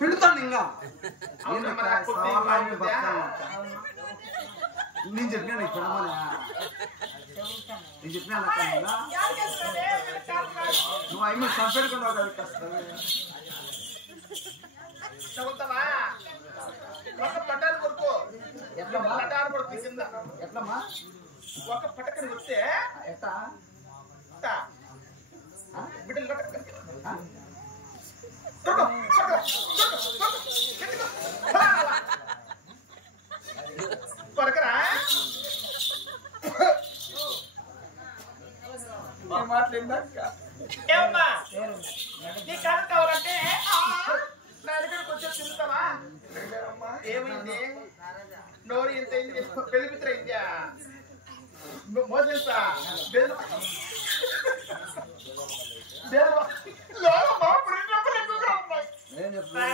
పిండుతాను ఇంకా నేను చెప్పినా నీకు పిడమని నేను చెప్పినా నువ్వు అవి చంపేడుకున్నావు కదా కష్టం ఎట్లమ్మా ఒక పటకని వస్తే ఎట్టా బిడ్డలు కొరకరా ఏమమ్మా నీ కాలం కావాలంటే నా దగ్గరకు వచ్చి తింటావా ఏమైంది నోరు ఎంత అయింది పెళ్లి మిత్ర అయిందా మోసేస్తా ఏం చెప్తున్నా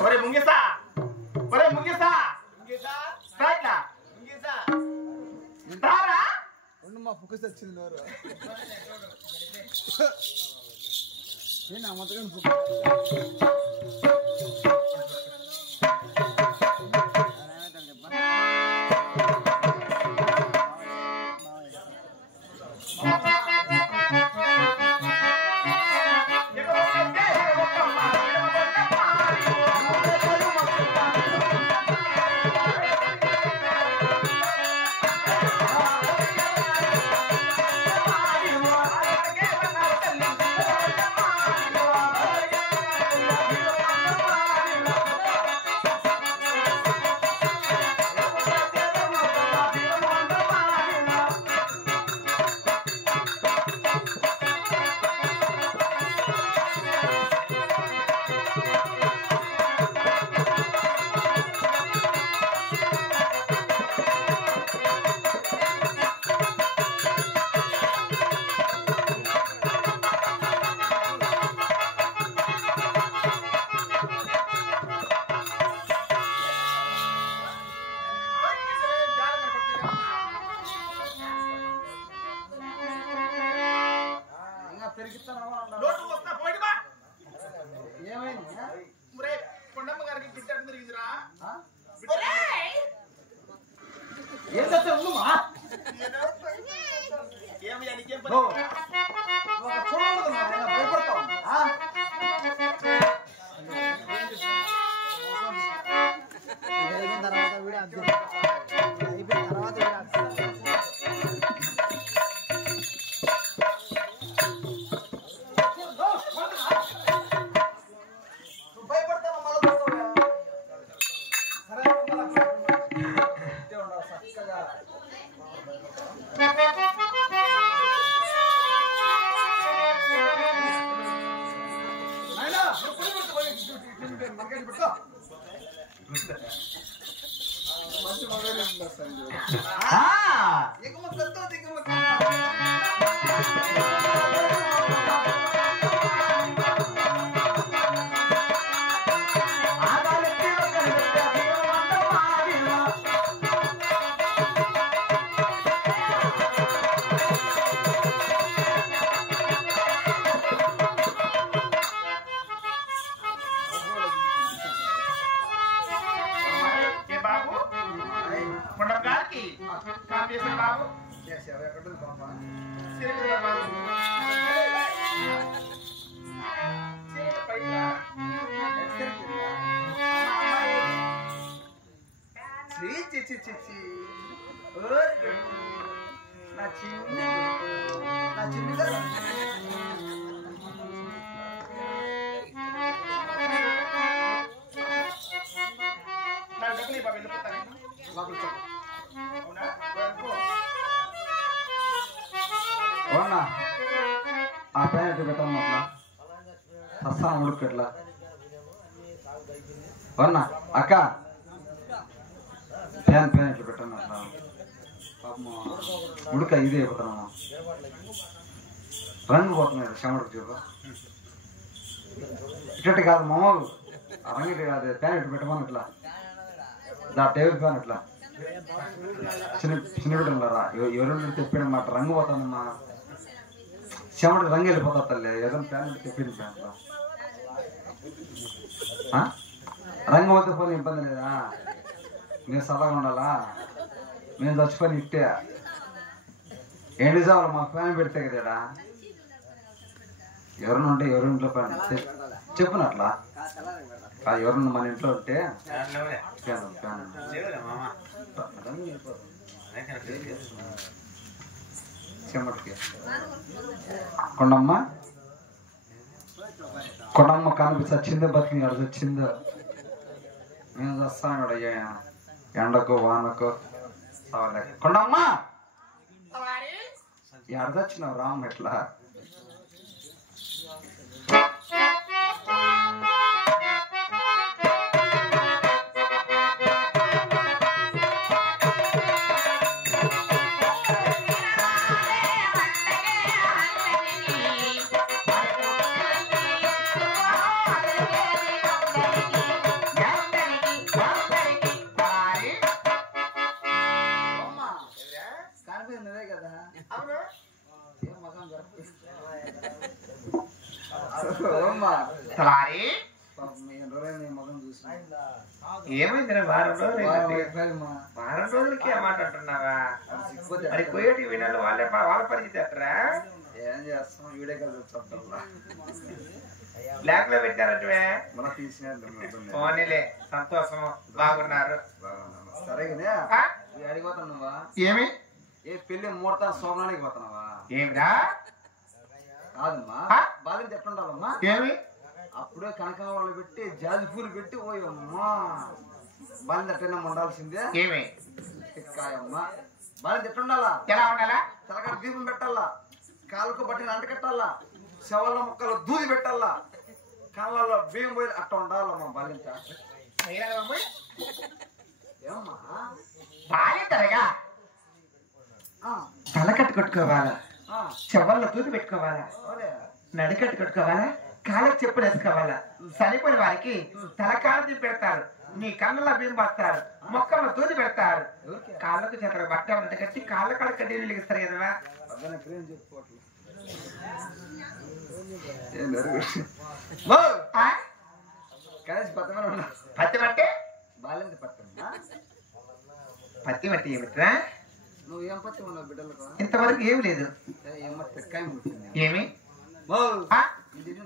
ఒరే ముంగిసా మా ఫుకస్ వచ్చింది నోరు నేను అమ్మతగాని ఏం చేస్తా ఉందమ్మా ఆ పైన పెట్టాము అట్లా సస్సాను ఉడుకట్లా వర్ణ అక్క ఫ్యాన్ ఇట్లా పెట్టాను అట్లా పాపం ఉడక ఇదే అయిపోతున్నాను రంగు పోతున్నాడు చెమటకు చూపు ఇటు కాదు మామూలు రంగు కాదు ఫ్యాన్ ఇటు పెట్టమని ఇట్లా దా టేబుల్ ఫ్యాన్ ఇట్లా చిన్న బిడ్డలారా ఎవరు తెప్పాడన్నమాట రంగు పోతానమ్మా చెమటకు రంగు వెళ్ళిపోతా తల్లి ఏదైనా ఫ్యాన్ తెప్పింది ఫ్యాన్ రంగు పోతే పోనీ ఇబ్బంది లేదా మీరు సరదాగా ఉండాలా మేము చచ్చిపోయి ఇట్టే ఏంటి చాలు మా ఫ్యాన్ పెడితే కదేడా ఎవరిని ఉంటే ఎవరి ఇంట్లో ఫ్యాన్ చెప్పునట్లా ఎవరన్నా మన ఇంట్లో ఉంటే చెమటికి కొండమ్మ కనిపి చచ్చిందో బతికి అడు చచ్చిందో మేము చస్తాను అయ్యా ఎండకు వానకు కొండమ్మ ఎడ చచ్చినావు రామ్ ఎట్లా ఏమైంది వారం రోజులకి మాట అంటున్నావా మరి పోయేటి వినాలి వాళ్ళ పరిస్థితి అట్టరా ఏం చేస్తాం వీడియో కాల్ బ్లాక్ లో పెట్టారంటే పోనీలే సంతోషం బాగున్నారు సరేగానే అడిగిపోతున్నావా ఏమి ఏ పెళ్లి ముహూర్తం సోమనానికి పోతున్నావా ఏమిరా కాదమ్మా బాగా చెప్తుండాలమ్మా ఏమి అప్పుడే కనకాంబరాలు పెట్టి జాజి పూలు పెట్టి పోయమ్మా బాగా తిట్టన్నా ఉండాల్సిందే ఏమి కాయమ్మా బాగా తిట్టుండాలా ఎలా ఉండాలా తలకాడ దీపం పెట్టాలా కాలుకు బట్టిన అంట కట్టాలా శవల ముక్కలు దూది పెట్టాలా కళ్ళల్లో బియ్యం పోయి అట్ట ఉండాలమ్మా బాలింత ఏమ్మా బాలింతరగా తలకట్టు కొట్టుకోవాలా చెవుల్లో దూది పెట్టుకోవాలా నడికట్టు కొట్టుకోవాలా కాళ్ళకి చెప్పులు వేసుకోవాలా చనిపోయిన వారికి తలకాళ్ళ పెడతారు నీ కళ్ళలో బియ్యం పడతారు మొక్కల్లో దూది పెడతారు కాళ్ళకు చేతలు బట్ట ఉంట కట్టి కాళ్ళ కాళ్ళ కడ్డీలు ఇస్తారు కదా పత్తి బట్టే బాలింత పట్టమ్మా పత్తి బట్టి ఏమిట్రా నువ్వు ఏం పత్తి ఉన్నావు బిడ్డలకు ఇంతవరకు ఏమి లేదు ఏమి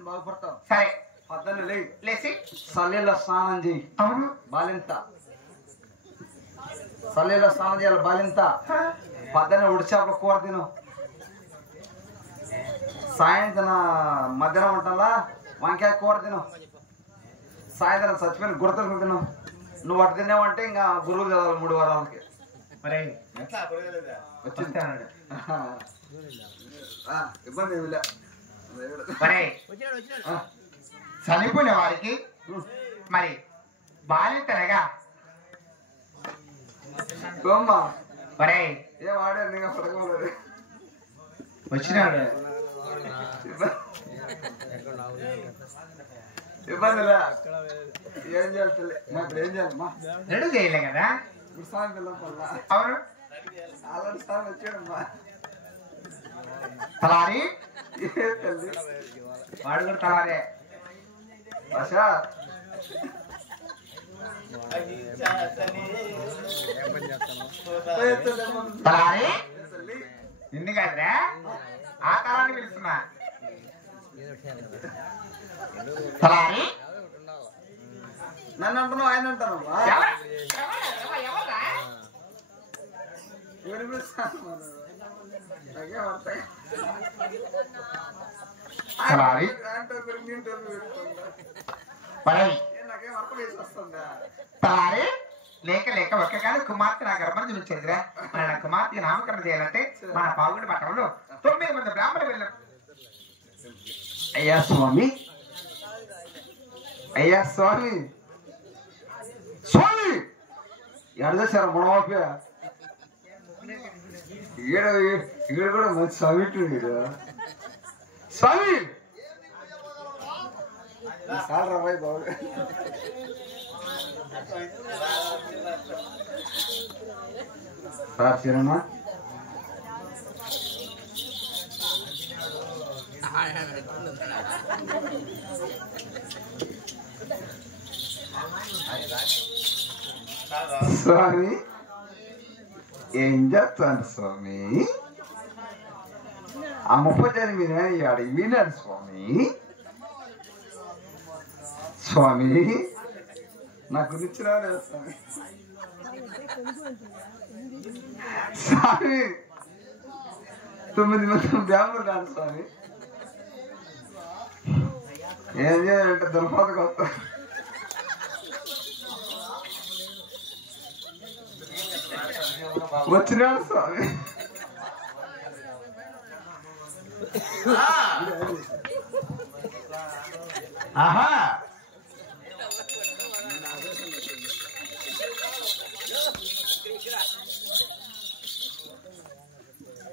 బాగుపడతావు సరే పొద్దున్న లేచి సల్లీలో స్నానం చేయి అవును బాలింత సల్లీలో స్నానం చేయాలి బాలింత పొద్దున్న ఉడిచేపల కూర తిను సాయంత్రం మధ్యాహ్నం ఉంటలా వంకాయ కూర తిను సాయంత్రం చచ్చిపోయిన గుర్తలు తిను నువ్వు అటు తిన్నావంటే ఇంకా గురువులు చదవాలి 3 వారాలకి ఇబ్బంది ఏమి లే చనిపోయిన వారికి మరి బాలింతనగా మరే ఏ వాడాడు పడకోలేదు వచ్చినాడు ఇబ్బందిలే ఏం చేయాలి ఇప్పుడు ఏం చేయాలమ్మా రెండు చేయలే కదా ఇప్పుడు సాయం పిల్లల అవును అలాంటి సాయం వచ్చాడమ్మా తలారి ఏ తల్లి వాడు కూడా తలారే భాష తలారి నిన్ను కాదురా ఆ తలాన్ని పిలుస్తున్నా తలారి నన్ను అంటున్నావు ఆయన అంటాను తలారి తలారి లేక లేక ఒక్క కాదు కుమార్తె నా గర్భం చూపించేదిరా మన కుమార్తె నామకరణ చేయాలంటే మన పాల్గొని పట్టణంలో 9 మంది బ్రాహ్మణులు వెళ్ళారు. అయ్యా స్వామి అయ్యా స్వామి స్వామి ఎడదేశారు ముడవాపి ఈడ కూడా మంచి స్వామి స్వామి సార్ చిరణ స్వామి ఏం చేస్తాను స్వామి ఆ 30 మీద అడిగి వినాడు స్వామి స్వామి నా గురించి రాలేదు స్వామి స్వామి 9 మంది బ్యాములు కాదు స్వామి ఏం చేయాలంటే దుర్పాతకు వస్తా వచ్చినాడు స్వామి ఆహా